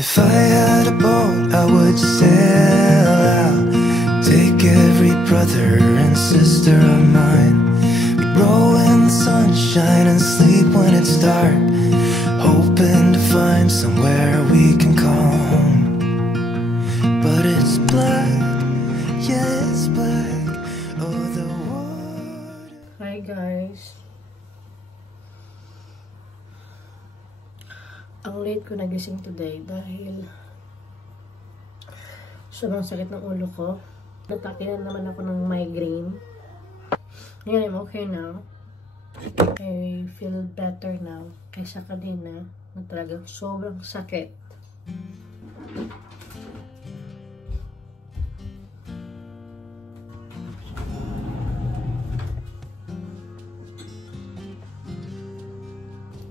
If I had a boat, I would sail out, take every brother and sister of mine. We'd roll in the sunshine and sleep when it's dark, hoping to find somewhere we can call home. But it's black, yeah, it's black. Oh, the water. Hi guys. Ang late ko nagising today dahil sobrang sakit ng ulo ko. Natake na naman ako ng migraine. Ngayon, I'm okay now. I feel better now kaysa kanina na talagang sobrang sakit.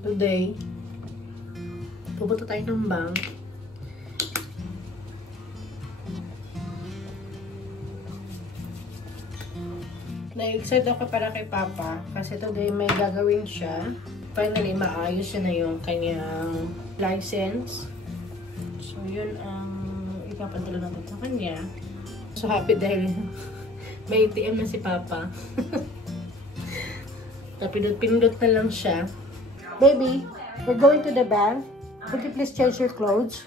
Today, pupunta tayo ng bank. Na-excite ako para kay Papa kasi today may gagawin siya. Finally, maayos siya na yung kanyang license. So, yun ang ipapadala natin sa kanya. So, happy dahil may ATM na si Papa. Pinindot na lang siya. Baby, we're going to the bank. Could you please change your clothes?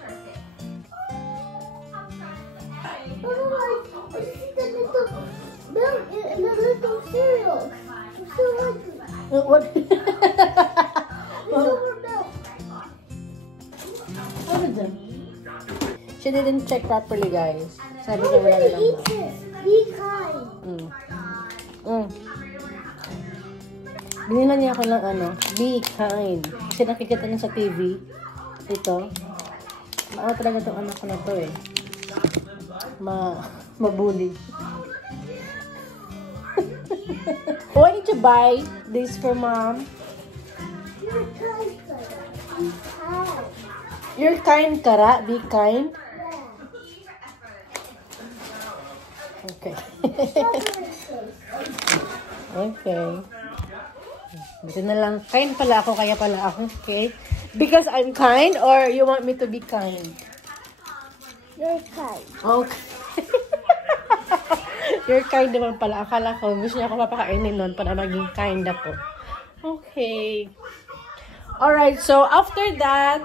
The little cereal. What? Ano dyan? She didn't check properly, guys. Sabi niya wala na lang. Be kind. Binila niya ako ng ano, be kind. Kasi nakikita niya sa TV. Ito. Ano talaga itong anak ko na to eh. Mabuli. Why did you buy this for mom? You're kind, Kara. Be kind. Okay. Okay. Dito na lang. Kind pala ako, kaya pala ako. Okay. Because I'm kind or you want me to be kind? You're kind. Okay. You're kind naman pala. Akala ko, gusto niya ako papakainin nun para maging kind ako. Okay. Alright, so after that,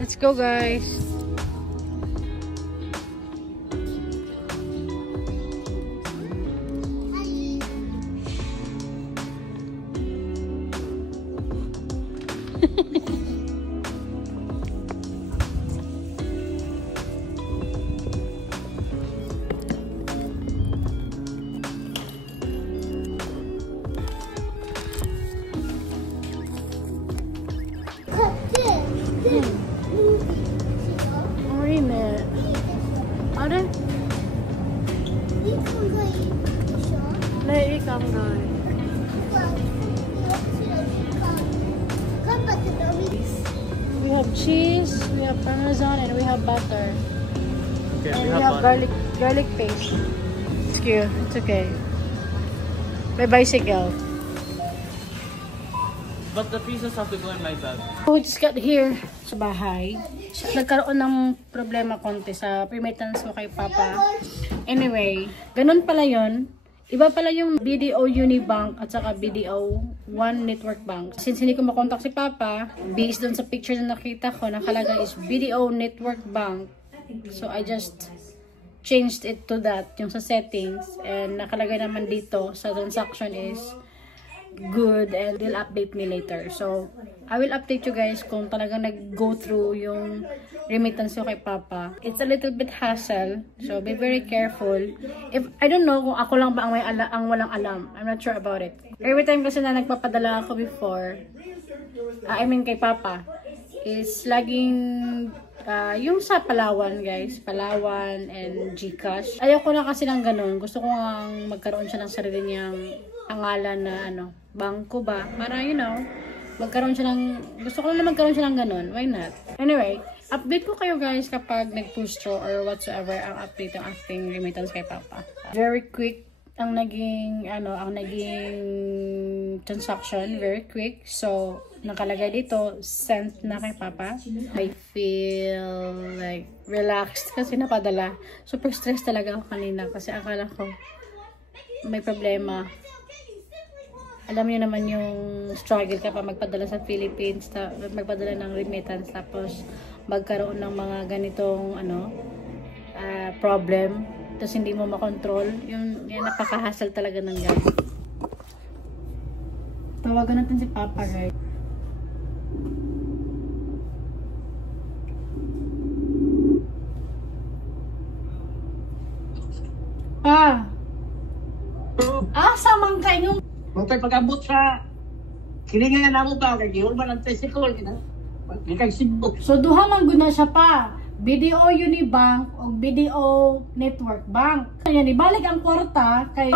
let's go guys. We have cheese, we have parmesan, and we have butter. Okay, and we have garlic paste. It's cute. It's okay. My bicycle. But the pieces have to go in my bag. We just got here sa bahay. Nagkaroon ng problema konti sa remittance ko kay Papa. Anyway, ganun pala yun. Iba pala yung BDO Unibank at saka BDO One Network Bank. Since hindi ko makontak si Papa, based dun sa picture na nakita ko, nakalagay is BDO Network Bank. So I just changed it to that, yung sa settings. And nakalagay naman dito sa transaction is good and they'll update me later. So I will update you guys kung talagang nag-go through yung remittance ko kay Papa. It's a little bit hassle, so be very careful. If I don't know kung ako lang ba ang walang alam. I'm not sure about it. Every time kasi na nagpapadala ako before, I mean kay Papa, is laging yung sa Palawan, guys. Palawan and GCash. Ayoko na kasi ng ganun. Gusto ko ang magkaroon siya ng sarili niyang pangalan na ano, bangko ba? Para, you know, magkaroon siya ng, gusto ko na magkaroon siya ng ganun. Why not? Anyway, update ko kayo guys kapag nag-push through or whatsoever ang update ng ating remittance kay Papa. Very quick ang naging transaction, very quick. So, nakalagay dito, sent na kay Papa. I feel like relaxed kasi napadala. Super stressed talaga ako kanina kasi akala ko may problema. Alam niyo naman yung struggle kapag magpadala sa Philippines, magpadala ng remittance, tapos magkaroon ng mga ganitong problem, tapos hindi mo makontrol. Yung napaka-hassle talaga ng guys. Tawagan natin si Papa, guys. Asa man kayo? Matay pag-abot sa kilingan na mo ba? Kaya giyon ba ng tricycle? Hindi kang Cebu. So, duha man guna siya pa. BDO Unibank o BDO Network Bank. Kaya ibalik ang kwarta kay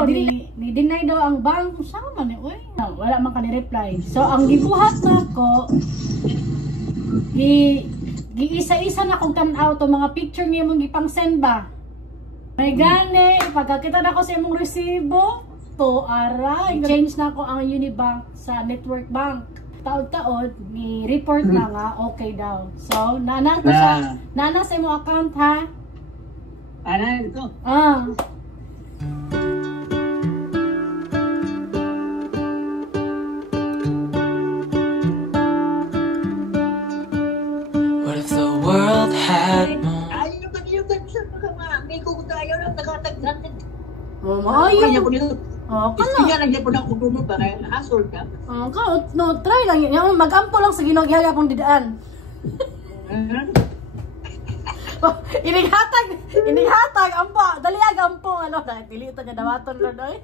ni-deny daw ang bank. Saan man uy? Wala man ka ni-reply. So, ang gibuhat na ko, gi-isa-isa na kong tanaw to mga picture niya mong gipang-send ba? May gani, pagkakita na ko sa imong resibo, to aray, change na ko ang Unibank sa Network Bank. Taod-taod, ni report na nga, okay daw. So, nana sa imong account ha? Ito. What if the world had more? Ayaw ka sa mga amigo ko tayo lang nakatagsantin. Maayo. Istiya lang yan po ng udumo ba kaya hasol ka? Try lang yun. Mag-ampo lang sa Ginoo gihaga pong didaan. Inighatag, ampo. Daliag ampo. Pili ito nga dawaton na doy.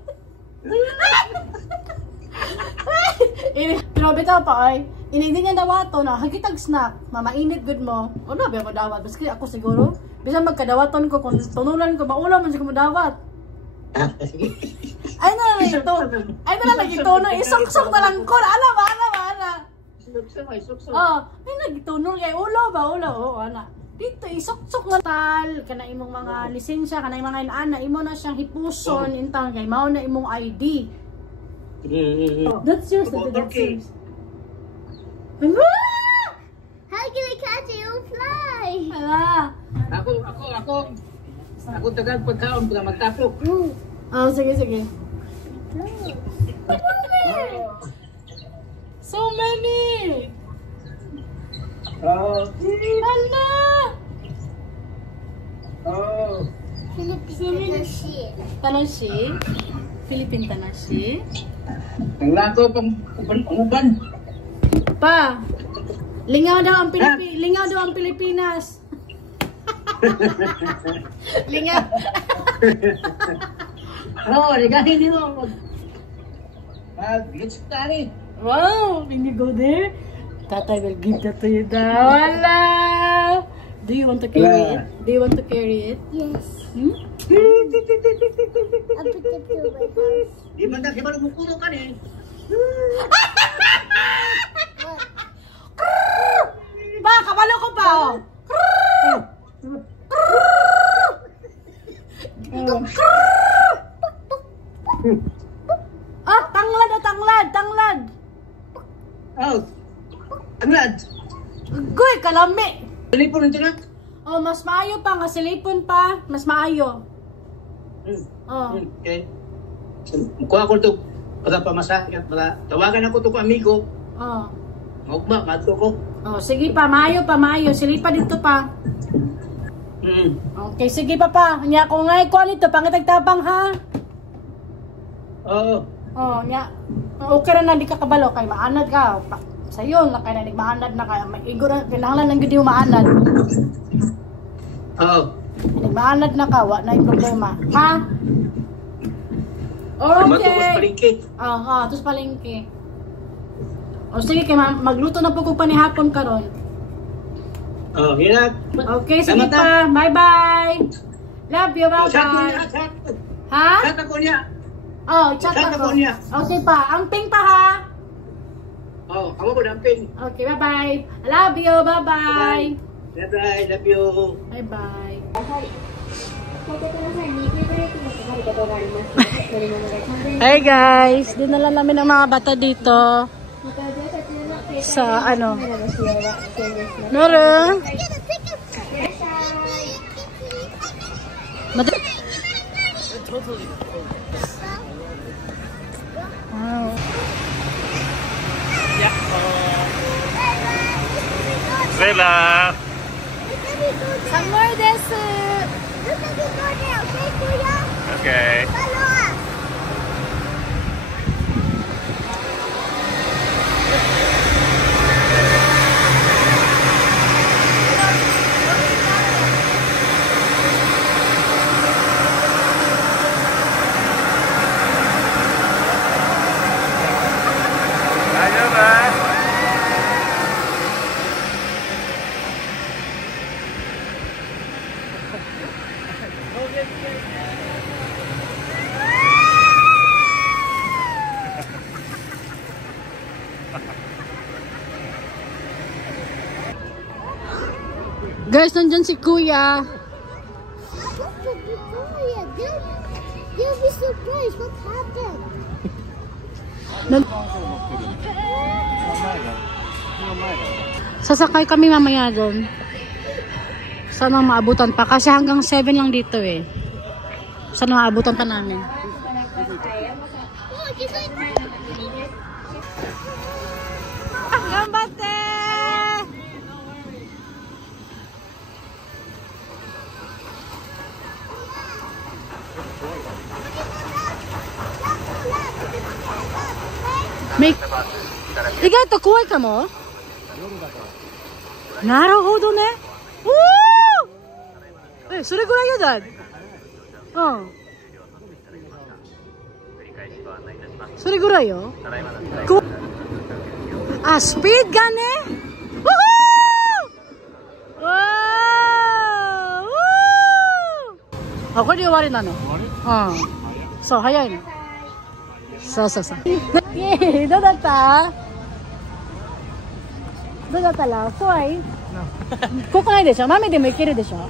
Pero bitaw pa ay, inigdi niya dawaton na, hagitag snack, mamainit good mo. Ano ba mo dawat? Baski ako siguro. Bisa magkadawaton ko, kung tunulan ko, maula man siya mo dawat. Ay na lang ito na isok-sok na lang ko. Ala. Ay nagtunol kay ulo ba? Ana. Dito isok-sok na tal kana imong mga lisensya, kana imong mga inaana, imo na siyang hipuson intang kay mao na imong ID. That's yours. How can I catch it? It will fly. Ala. Ako tagal pagkaon para magtapok. Sige. So many. Hala. Philippine Tanashi. Philippine Tanashi. Ang lato pang uban. Pa. Lingaw daw ang Pilipinas. Lingaw. Ligahin nyo. Let's start it. Wow, when you go there, Tatay will give that to you daw. Wala. Do you want to carry it? Yes. Hmm? I'll put it to my house. Di man na kibar mo kulo ka ni. Ba, kabalo ko pa oh. Tanglad. Oh. Anglad. Goy, kalami. Telepon ng tinak. Oh, mas maayo pa nga silipon pa, mas maayo. Oh. Okay. Kuha ko to para pamasahe at para tawagan ako to ko amigo. Oh. Magma, mato ko. Oh, sige pa, maayo. Silipa dito pa. Okay, sige pa. Nya ko nga ikuha nito, pangitagtabang ha. Oo. Oh, nya. Okay ra na di ka kabalo kay maanad ka. Sayo na kay nanig maanad na kay may igura kinahanglan ng gid yung maanad. Oo. Nanig maanad na ka, wa na yung problema. Ha? Okay. Tapos palengke. O sige kay magluto na po ko panihapon karon. Oh, hirap. Okay, sige pa. Bye-bye. Love you, bye-bye. Ha? Chat ako niya. Oh, chat ako. Okay pa. Ang ping pa ha? Oh, kamu ko damping. Okay, bye-bye. I love you. Bye-bye. Bye-bye. Love you. Bye-bye. 教えてください。2ブレーキもかかることがありますので、乗り物が完全に Hi guys! Dinala namin ng mga bata dito. また乗車中の携帯 Sa ano? カメラの使用は危険ですので。 Nora? いってらっしゃい。 Wow. Bella! Some more desu! Okay. Guys, nandyan si Kuya. They'll be surprised. What happened? Sasakay kami mamaya doon. Sana maabutan pa. Kasi hanggang 7 lang dito eh. Sana maabutan pa namin. Gambate! May... 意外と怖いかも。なるほどね。おお。それぐらいやだ。うん。それぐらいよ。あ、スピードがね。あ、これで終わりなの。うん。そう、早いの。そうそうそう。イエーイ、どうだった？どうだったら怖い？怖くないでしょ？豆でもいけるでしょ？うん。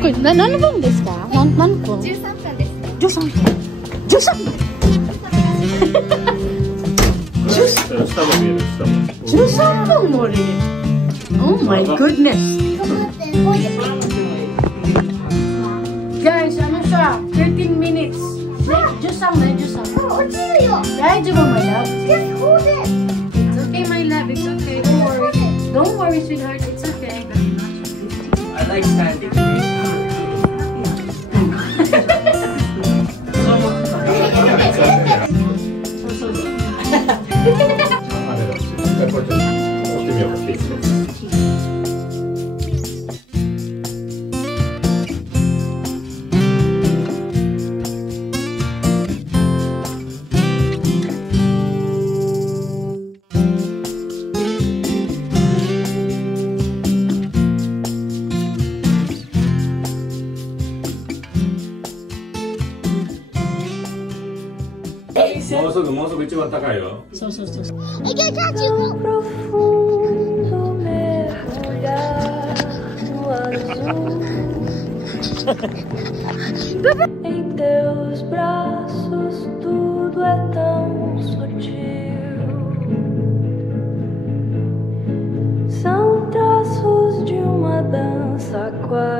これ何分ですか？何分？13分です。13分。13分。13分もある。Oh my goodness. Guys, ano siya? 13 minutes. Jusang na, jusang. Dahil mo, my love. Just hold it. It's okay, my love. It's okay. Don't worry. Don't worry, sweetheart. It's okay. I like standing. Moうすぐ一番高いよ。そうそうそう。I can catch you. Profundo mergulhar no azul. Em teus braços tudo é tão sutil. São traços de uma dança aquática.